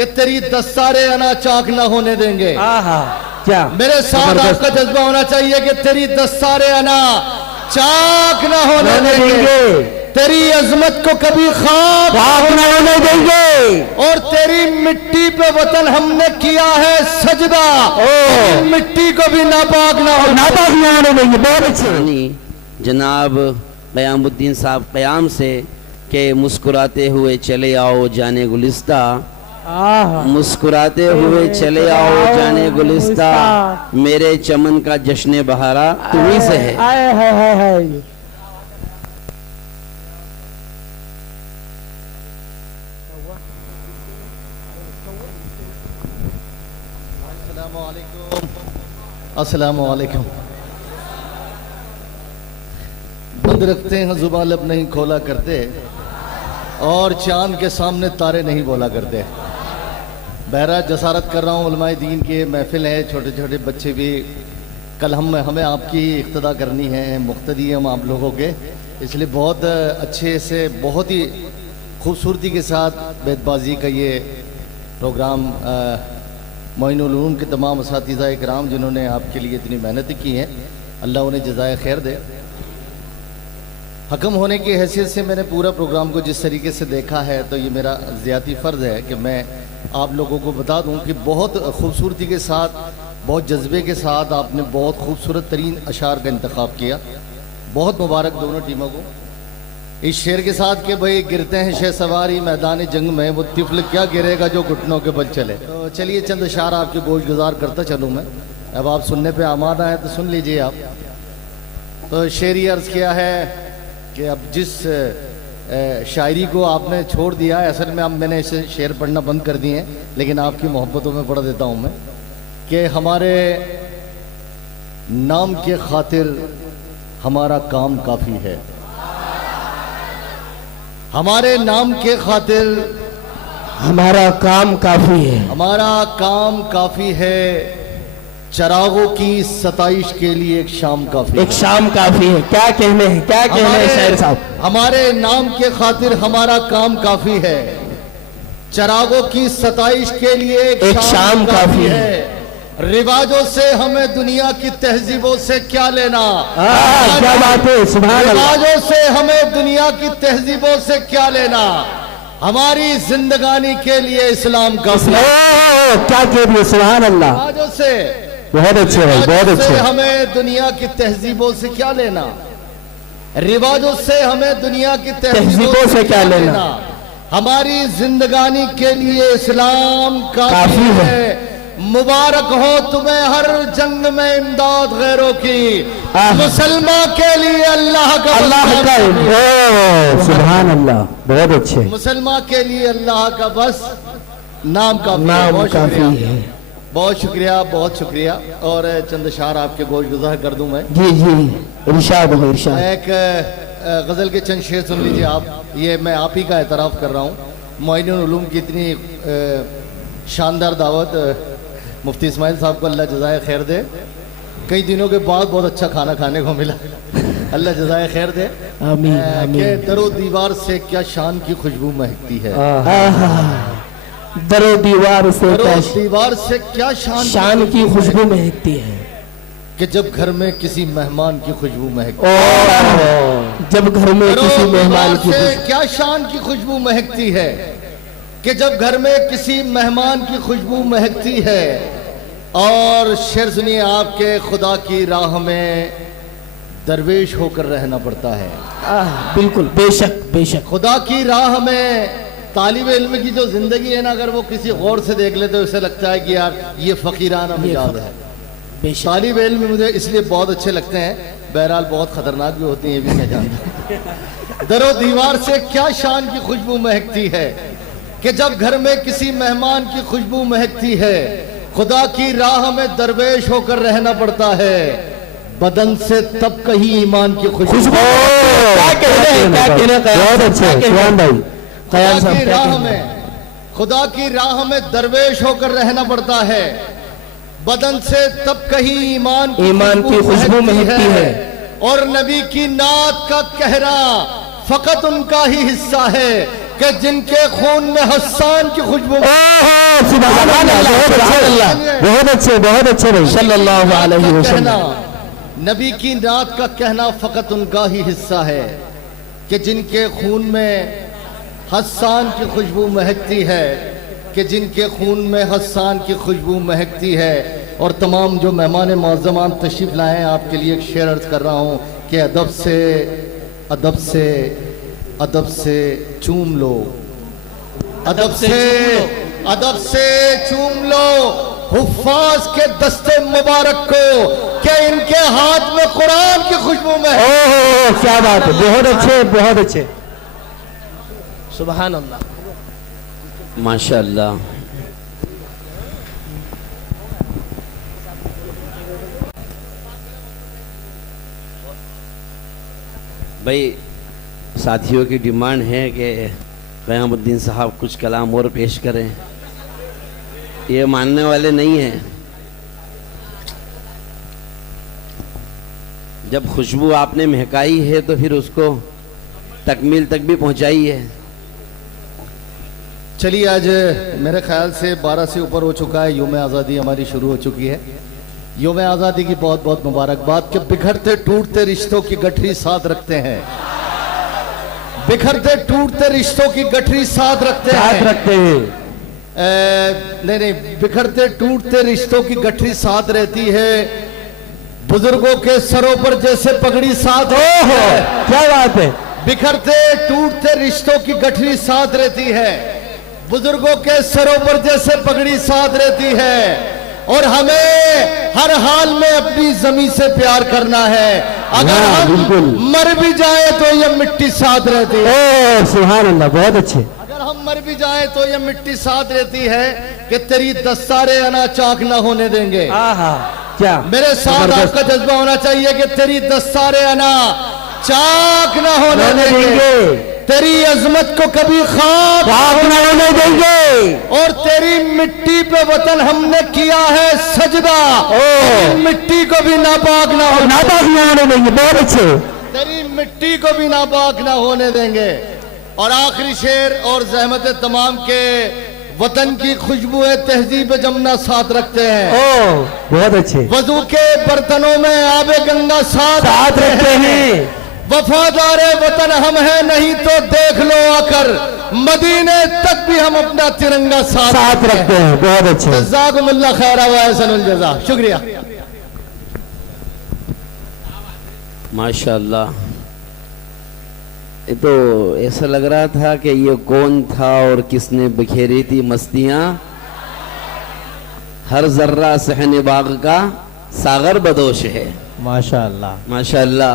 कि तेरी दस्तारे अना चाक ना होने देंगे। क्या मेरे साथ आपका जज्बा होना चाहिए कि तेरी दस्तारे अना चाक ना होने देंगे, तेरी अजमत को कभी खाक ना होने देंगे, और तेरी मिट्टी पे वतन हमने किया है सजदा, मिट्टी को भी नापाक ना होने देंगे। बहुत अच्छे। जनाब क़यामुद्दीन साहब क़याम से के मुस्कुराते हुए चले आओ जाने गुलिस्ता, मुस्कुराते हुए चले आओ जाने गुलिस्ता, मेरे चमन का जश्न बहारा तुम्हीं से है। अस्सलामु अलैकुम। बंद रखते हैं जुबान लब नहीं खोला करते, और चांद के सामने तारे नहीं बोला करते। बहरा जसारत कर रहा हूँ, उलमाए दीन की महफिल है, छोटे छोटे बच्चे भी कल हमें आपकी इक्तदा करनी है, मुक्तदी हम आप लोगों के, इसलिए बहुत अच्छे से बहुत ही खूबसूरती के साथ बेतबाजी का ये प्रोग्राम मोइनुल उलूम के तमाम असातिज़ा इकराम जिन्होंने आपके लिए इतनी मेहनत की है, अल्लाह उन्हें जज़ाए खैर दे। हकम होने की हैसियत से मैंने पूरा प्रोग्राम को जिस तरीके से देखा है, तो ये मेरा ज़ियाती फ़र्ज़ है कि मैं आप लोगों को बता दूं कि बहुत खूबसूरती के साथ, बहुत जज्बे के साथ आपने बहुत खूबसूरत तरीन अशार का इंतखाब किया। बहुत मुबारक दोनों टीमों को इस शेर के साथ कि भाई गिरते हैं शह सवारी मैदान जंग में, वो तिफल क्या गिरेगा जो घुटनों के बल चले। तो चलिए चंद अशार आपके गोश गुजार करता चलूँ मैं, अब आप सुनने पे आमादा है तो सुन लीजिए आप। तो शेरी अर्ज़ किया है कि अब जिस शायरी को आपने छोड़ दिया है, असल में अब मैंने इसे शेर पढ़ना बंद कर दिए हैं, लेकिन आपकी मोहब्बतों में पढ़ देता हूँ मैं कि हमारे नाम के खातिर हमारा काम काफ़ी है, हमारे नाम के खातिर हमारा काम काफी है, हमारा काम काफी है, चरागों की सताइश के लिए एक शाम काफी है। एक शाम काफी है। क्या कहने हैं, क्या कहने हैं शायर साहब। हमारे नाम के खातिर हमारा काम काफी है, चरागों की सताइश के लिए एक शाम काफी है। रिवाजों से हमें दुनिया की तहजीबों से क्या लेना, क्या बात है, सुभान अल्लाह। रिवाजों से हमें दुनिया की तहजीबों से क्या लेना, हमारी जिंदगानी के लिए इस्लाम का क्या कह दिए, सुभान अल्लाह। रिवाजों से बहुत अच्छे भाई, बहुत अच्छे। हमें दुनिया की तहजीबों से क्या लेना, रिवाजों से हमें दुनिया की तहजीबों से क्या लेना, हमारी जिंदगानी के लिए इस्लाम काफी है। मुबारक हो तुम्हें हर जंग में इमदाद गैरों की, मुसलमान के लिए अल्लाह का सुभान अल्लाह। बहुत अच्छे। मुसलमान के लिए अल्लाह का बस नाम काफी है। बहुत शुक्रिया, बहुत शुक्रिया। और चंद अशार आपके गोश गुजार कर दूं मैं। जी जी, इरशाद हो, इरशाद। एक गजल के चंद शेर सुन लीजिए आप, ये मैं आप ही का एतराफ़ कर रहा हूँ। मोइनुल उलूम की इतनी शानदार दावत, मुफ्ती इस्माइल साहब को अल्लाह जज़ाए खैर दे, कई दिनों के बाद बहुत अच्छा खाना खाने को मिला, अल्लाह जज़ाए खैर दे। आमीन, आमीन। के दरो दीवार से क्या शान की खुशबू महकती है, दरो दीवार से क्या शान की खुशबू महकती है, कि जब घर में किसी मेहमान की खुशबू महकती है, जब घर में किसी मेहमान की क्या शान की खुशबू महकती है, कि जब घर में किसी मेहमान की खुशबू महकती है। और शेर सुनिए आपके, खुदा की राह में दरवेश होकर रहना पड़ता है। बिल्कुल, बेशक बेशक। खुदा की राह में तालिब इल्म की जो जिंदगी है ना, अगर वो किसी गौर से देख ले तो उसे लगता है कि यार ये फकीराना मिजाज है। तालिब इल्म मुझे इसलिए बहुत अच्छे लगते हैं, बहरहाल बहुत खतरनाक भी होती हैं, ये भी मैं जानता हूँ। दरो दीवार से क्या शान की खुशबू महकती है, कि जब घर में किसी मेहमान की खुशबू महकती है। खुदा की राह में दरवेश होकर रहना पड़ता है, बदन से तब कहीं ईमान की खुशबू। खुदा की राह में दरवेश होकर रहना पड़ता है, बदन से तब कहीं ईमान की खुशबू महकती है। और नबी की नात का कहरा फकत उनका ही हिस्सा है, कि जिनके खून में हस्सान की खुशबू। सुभान अल्लाह, बहुत अच्छे भाई सल्लल्लाहु अलैहि वसल्लम। नबी की नात का कहना फकत उनका ही हिस्सा है कि जिनके खून में हस्सान की खुशबू महकती है, कि जिनके खून में हस्सान की खुशबू महकती है। और तमाम जो मेहमान मुअज़्ज़मान तशरीफ़ लाए हैं, आपके लिए एक शेर अर्ज़ कर रहा हूँ कि अदब से अदब से अदब से चूम लो, अदब से अदब से चूम लो हुफ़्फ़ाज़ के दस्ते मुबारक को, कि इनके हाथ में कुरान की खुशबू में है। ओह क्या बात है, बहुत अच्छे बहुत अच्छे, सुभान अल्लाह। माशाअल्लाह। भाई साथियों की डिमांड है कि क़यामुद्दीन साहब कुछ कलाम और पेश करें। ये मानने वाले नहीं हैं। जब खुशबू आपने महकाई है तो फिर उसको तकमील तक भी पहुंचाई है। चलिए, आज मेरे ख्याल से 12 से ऊपर हो चुका है, यौम आज़ादी हमारी शुरू हो चुकी है। यौम आज़ादी की बहुत बहुत मुबारकबाद। कि बिखरते टूटते रिश्तों की गठरी साथ रखते हैं, बिखरते टूटते रिश्तों की गठरी साथ रखते हैं। नहीं, बिखरते टूटते रिश्तों की गठरी साथ रहती है, बुजुर्गों के सरों पर जैसे पगड़ी साथ है। क्या बात है, बिखरते टूटते रिश्तों की गठरी साथ रहती है, बुजुर्गों के सरों पर जैसे पगड़ी साथ रहती है। और हमें हर हाल में अपनी जमीन से प्यार करना है। अगर हम मर भी जाए तो ये मिट्टी साथ रहती है। सुभान अल्लाह, बहुत अच्छे। अगर हम मर भी जाए तो ये मिट्टी साथ रहती है कि तेरी दस्तारे अना चाक ना होने देंगे। क्या मेरे साथ आपका जज्बा होना चाहिए कि तेरी दस्तारे अना चाक ना होने देंगे, तेरी अजमत को कभी खाक ना होने देंगे, और तेरी मिट्टी पे वतन हमने किया है सजदा, मिट्टी को भी नापाक ना होने देंगे। बहुत अच्छे, तेरी मिट्टी को भी नापाक ना होने देंगे। और आखिरी शेर, और ज़हमत तमाम के वतन की खुशबू तहजीब जमना साथ रखते हैं। बहुत अच्छे। वजू के बर्तनों में आबे गंगा साथ रखते हैं। वफादार वतन हम हैं, नहीं तो देख लो आकर मदीने तक भी हम अपना तिरंगा साथ रखते हैं। बहुत अच्छे। जज़ाकुमुल्लाह खैरा व अहसनुल जज़ा। शुक्रिया। माशाअल्लाह। ये तो ऐसा लग रहा था कि ये कौन था और किसने बिखेरी थी मस्तियां। हर जर्रा सहने बाग का सागर बदोश है। माशाअल्लाह माशाअल्लाह।